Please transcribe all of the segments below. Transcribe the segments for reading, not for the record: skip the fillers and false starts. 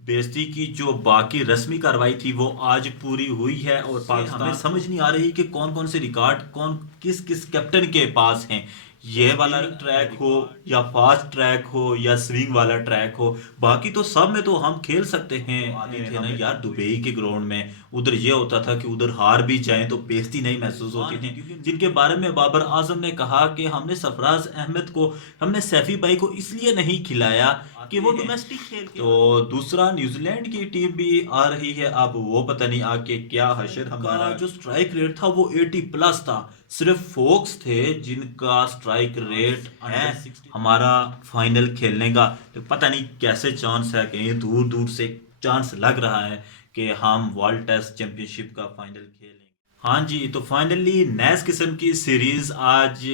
बेइज्जती की जो बाकी रस्मी कार्रवाई थी वो आज पूरी हुई है और पाकिस्तान हमें समझ नहीं आ रही कि कौन कौन से रिकॉर्ड कौन किस किस कैप्टन के पास हैं। ये वाला ट्रैक हो या फास्ट ट्रैक हो या स्विंग वाला ट्रैक हो, बाकी तो सब में तो हम खेल सकते हैं। आदि थे ना यार दुबई के ग्राउंड में, उधर ये होता था कि उधर हार भी जाए तो बेइज्जती नहीं महसूस होती थी। जिनके बारे में बाबर आजम ने कहा कि हमने सरफराज अहमद को, हमने सैफी भाई को इसलिए नहीं खिलाया कि वो डोमेस्टिक खेल के। तो दूसरा न्यूजीलैंड की टीम भी आ रही है, अब वो पता नहीं आके क्या हशर। हमारा जो स्ट्राइक रेट था वो 80 प्लस था। सिर्फ फोक्स थे जिनका स्ट्राइक रेट है हमारा फाइनल खेलने का। तो पता नहीं कैसे चांस है, कहीं दूर दूर से चांस लग रहा है कि हम वर्ल्ड टेस्ट चैंपियनशिप का फाइनल खेलेंगे। हाँ जी, तो फाइनली नैस किस्म की सीरीज आज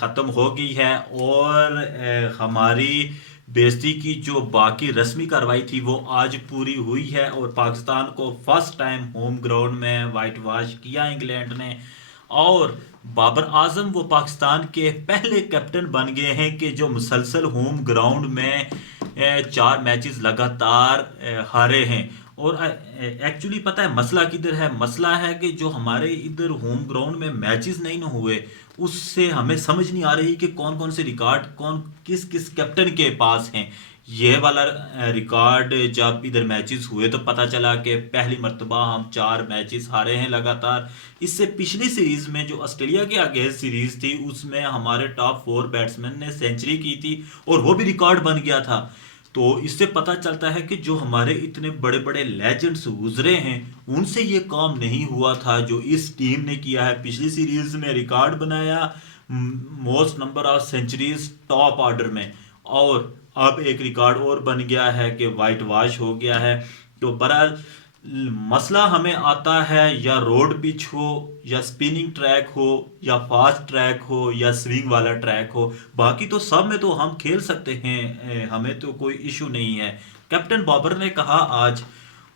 ख़त्म हो गई है और हमारी बेइज्जती की जो बाकी रस्मी कार्रवाई थी वो आज पूरी हुई है और पाकिस्तान को फर्स्ट टाइम होम ग्राउंड में वाइट वॉश किया इंग्लैंड ने। और बाबर आजम वो पाकिस्तान के पहले कैप्टन बन गए हैं कि जो मुसलसल होम ग्राउंड में 4 मैचेस लगातार हारे हैं। और एक्चुअली पता है मसला किधर है? मसला है कि जो हमारे इधर होम ग्राउंड में मैचेस नहीं ना हुए, उससे हमें समझ नहीं आ रही कि कौन कौन से रिकॉर्ड कौन किस किस कैप्टन के पास हैं। ये वाला रिकॉर्ड जब इधर मैचेस हुए तो पता चला कि पहली मर्तबा हम 4 मैचेस हारे हैं लगातार। इससे पिछली सीरीज में जो ऑस्ट्रेलिया के अगेंस्ट सीरीज थी उसमें हमारे टॉप 4 बैट्समैन ने सेंचुरी की थी और वो भी रिकॉर्ड बन गया था। तो इससे पता चलता है कि जो हमारे इतने बड़े बड़े लेजेंड्स गुजरे हैं उनसे ये काम नहीं हुआ था जो इस टीम ने किया है। पिछली सीरीज में रिकॉर्ड बनाया most number of centuries top order में, और अब एक रिकॉर्ड और बन गया है कि वाइट वॉश हो गया है। तो बहरहाल मसला हमें आता है या रोड पिच हो या स्पिनिंग ट्रैक हो या फास्ट ट्रैक हो या स्विंग वाला ट्रैक हो, बाकी तो सब में तो हम खेल सकते हैं। हमें तो कोई इशू नहीं है। कैप्टन बाबर ने कहा आज,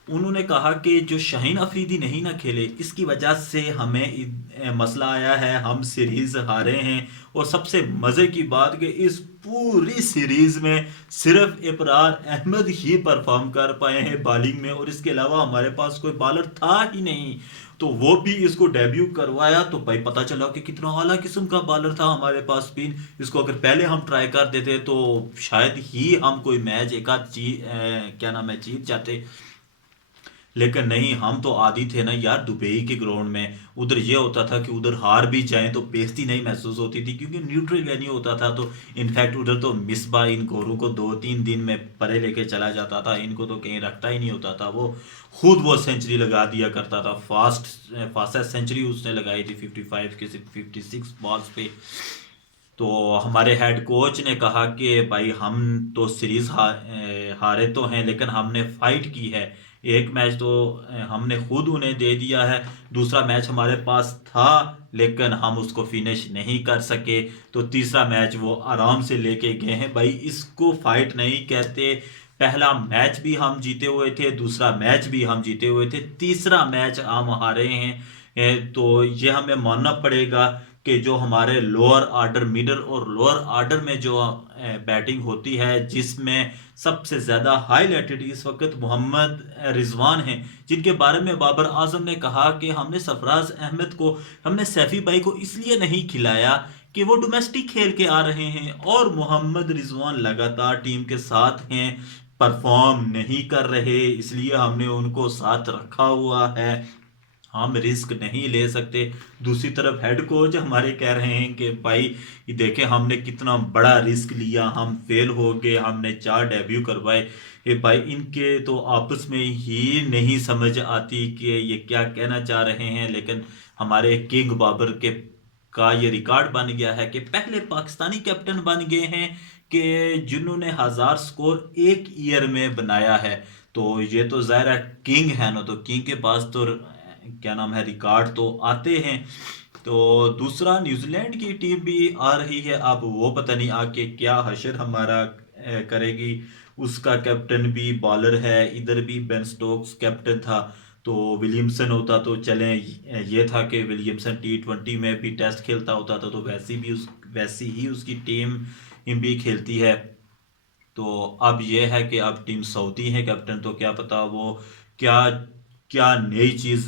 उन्होंने कहा कि जो शाहीन अफरीदी नहीं ना खेले इसकी वजह से हमें मसला आया है, हम सीरीज हारे हैं। और सबसे मज़े की बात कि इस पूरी सीरीज में सिर्फ इब्रार अहमद ही परफॉर्म कर पाए हैं बॉलिंग में, और इसके अलावा हमारे पास कोई बॉलर था ही नहीं। तो वो भी इसको डेब्यू करवाया तो भाई पता चला कि कितना आला किस्म का बॉलर था हमारे पास स्पिन। इसको अगर पहले हम ट्राई कर देते तो शायद ही हम कोई मैच एक आध क्या नाम है जीत जाते। लेकिन नहीं, हम तो आदी थे ना यार दुबई के ग्राउंड में, उधर ये होता था कि उधर हार भी जाए तो बेइज्जती नहीं महसूस होती थी क्योंकि न्यूट्रल वेन्यू होता था। तो इनफैक्ट उधर तो मिसबा इन गोरों को 2-3 दिन में परे लेके चला जाता था, इनको तो कहीं रखता ही नहीं होता था। वो खुद वो सेंचुरी लगा दिया करता था, फास्टेस्ट सेंचुरी उसने लगाई थी 55 के 56 बॉल्स पे। तो हमारे हेड कोच ने कहा कि भाई हम तो सीरीज हारे तो हैं लेकिन हमने फाइट की है। एक मैच तो हमने खुद उन्हें दे दिया है, दूसरा मैच हमारे पास था लेकिन हम उसको फिनिश नहीं कर सके। तो तीसरा मैच वो आराम से लेके गए हैं। भाई इसको फाइट नहीं कहते। पहला मैच भी हम जीते हुए थे, दूसरा मैच भी हम जीते हुए थे, तीसरा मैच हम हारे हैं। तो ये हमें मानना पड़ेगा कि जो हमारे लोअर ऑर्डर मिडल और लोअर ऑर्डर में जो बैटिंग होती है जिसमें सबसे ज़्यादा हाईलाइटेड इस वक्त मोहम्मद रिजवान हैं, जिनके बारे में बाबर आजम ने कहा कि हमने सरफराज अहमद को, हमने सैफी भाई को इसलिए नहीं खिलाया कि वो डोमेस्टिक खेल के आ रहे हैं और मोहम्मद रिजवान लगातार टीम के साथ हैं, परफॉर्म नहीं कर रहे, इसलिए हमने उनको साथ रखा हुआ है, हम रिस्क नहीं ले सकते। दूसरी तरफ हेड कोच हमारे कह रहे हैं कि भाई ये देखें हमने कितना बड़ा रिस्क लिया, हम फेल हो गए, हमने 4 डेब्यू करवाए। ये भाई इनके तो आपस में ही नहीं समझ आती कि ये क्या कहना चाह रहे हैं। लेकिन हमारे किंग बाबर के का ये रिकॉर्ड बन गया है कि पहले पाकिस्तानी कैप्टन बन गए हैं कि जिन्होंने 1000 स्कोर एक ईयर में बनाया है। तो ये तो जाहिर है किंग है ना, तो किंग के पास तो क्या नाम है रिकॉर्ड तो आते हैं। तो दूसरा न्यूजीलैंड की टीम भी आ रही है, अब वो पता नहीं आके क्या हशर हमारा करेगी। उसका कैप्टन भी बॉलर है, इधर भी बेन स्टोक्स कैप्टन था। तो विलियमसन होता तो चलें, ये था कि विलियमसन T20 में भी टेस्ट खेलता होता था तो वैसी ही उसकी टीम भी खेलती है। तो अब ये है कि अब टीम सऊदी है कैप्टन, तो क्या पता वो क्या क्या नई चीज़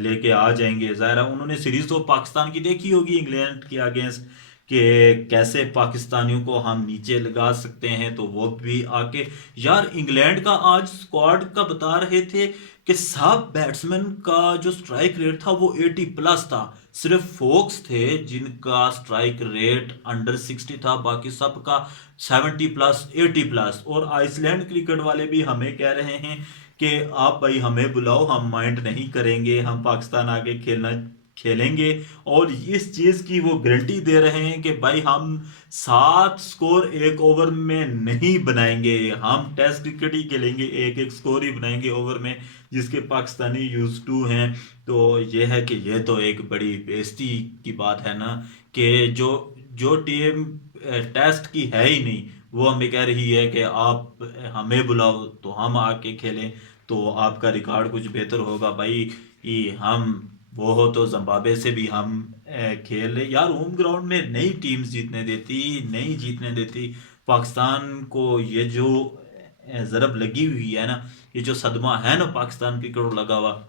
लेके आ जाएंगे। ज़ाहिर है उन्होंने सीरीज तो पाकिस्तान की देखी होगी इंग्लैंड के अगेंस्ट, कि कैसे पाकिस्तानियों को हम नीचे लगा सकते हैं, तो वो भी आके यार इंग्लैंड का आज स्क्वाड का बता रहे थे कि सब बैट्समैन का जो स्ट्राइक रेट था वो 80+ था। सिर्फ फोक्स थे जिनका स्ट्राइक रेट अंडर 60 था, बाकी सबका 70+, 80+। और आइसलैंड क्रिकेट वाले भी हमें कह रहे हैं कि आप भाई हमें बुलाओ, हम माइंड नहीं करेंगे, हम पाकिस्तान आगे खेलेंगे। और इस चीज की वो गारंटी दे रहे हैं कि भाई हम 7 स्कोर एक ओवर में नहीं बनाएंगे, हम टेस्ट क्रिकेट ही खेलेंगे, एक एक स्कोर ही बनाएंगे ओवर में, जिसके पाकिस्तानी यूज टू हैं। तो ये है कि ये तो एक बड़ी बेइज्जती की बात है ना, कि जो जो टीम टेस्ट की है ही नहीं वो हमें कह रही है कि आप हमें बुलाओ तो हम आके खेलें, तो आपका रिकॉर्ड कुछ बेहतर होगा भाई। हम वो हो तो जिम्बाब्वे से भी हम खेल ले यार, होम ग्राउंड में नई टीम्स जीतने देती, नहीं जीतने देती पाकिस्तान को। ये जो जरब लगी हुई है ना, ये जो सदमा है ना पाकिस्तान क्रिकेट को लगा हुआ,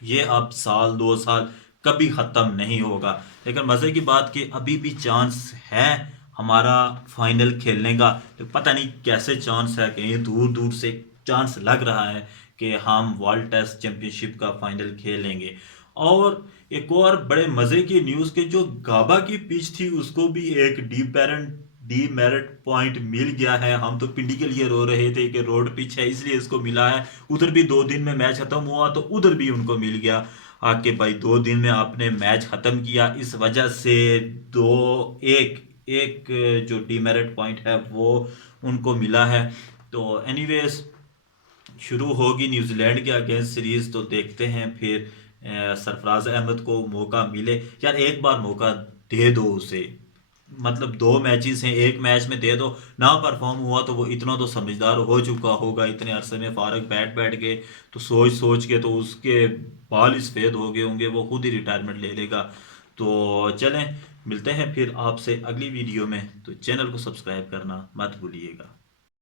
ये अब साल 2 साल कभी ख़त्म नहीं होगा। लेकिन मज़े की बात कि अभी भी चांस है हमारा फाइनल खेलने का। तो पता नहीं कैसे चांस है, कहीं दूर दूर से चांस लग रहा है कि हम वर्ल्ड टेस्ट चैंपियनशिप का फाइनल खेलेंगे। और एक और बड़े मज़े की न्यूज़ के जो गाबा की पिच थी उसको भी एक डीमेरिट पॉइंट मिल गया है। हम तो पिंडी के लिए रो रहे थे कि रोड पिच है इसलिए इसको मिला है, उधर भी 2 दिन में मैच खत्म हुआ तो उधर भी उनको मिल गया आके भाई 2 दिन में आपने मैच खत्म किया, इस वजह से दो एक एक जो डीमेरिट पॉइंट है वो उनको मिला है। तो एनीवेज शुरू होगी न्यूजीलैंड के अगेंस्ट सीरीज, तो देखते हैं फिर सरफराज अहमद को मौका मिले। यार एक बार मौका दे दो उसे, मतलब 2 मैचेस हैं, एक मैच में दे दो। ना परफॉर्म हुआ तो वो इतना तो समझदार हो चुका होगा, इतने अरसे में फारग बैठ बैठ के तो सोच सोच के तो उसके बाल ही सफेद हो गए होंगे, वो खुद ही रिटायरमेंट ले लेगा। तो चलें मिलते हैं फिर आपसे अगली वीडियो में, तो चैनल को सब्सक्राइब करना मत भूलिएगा।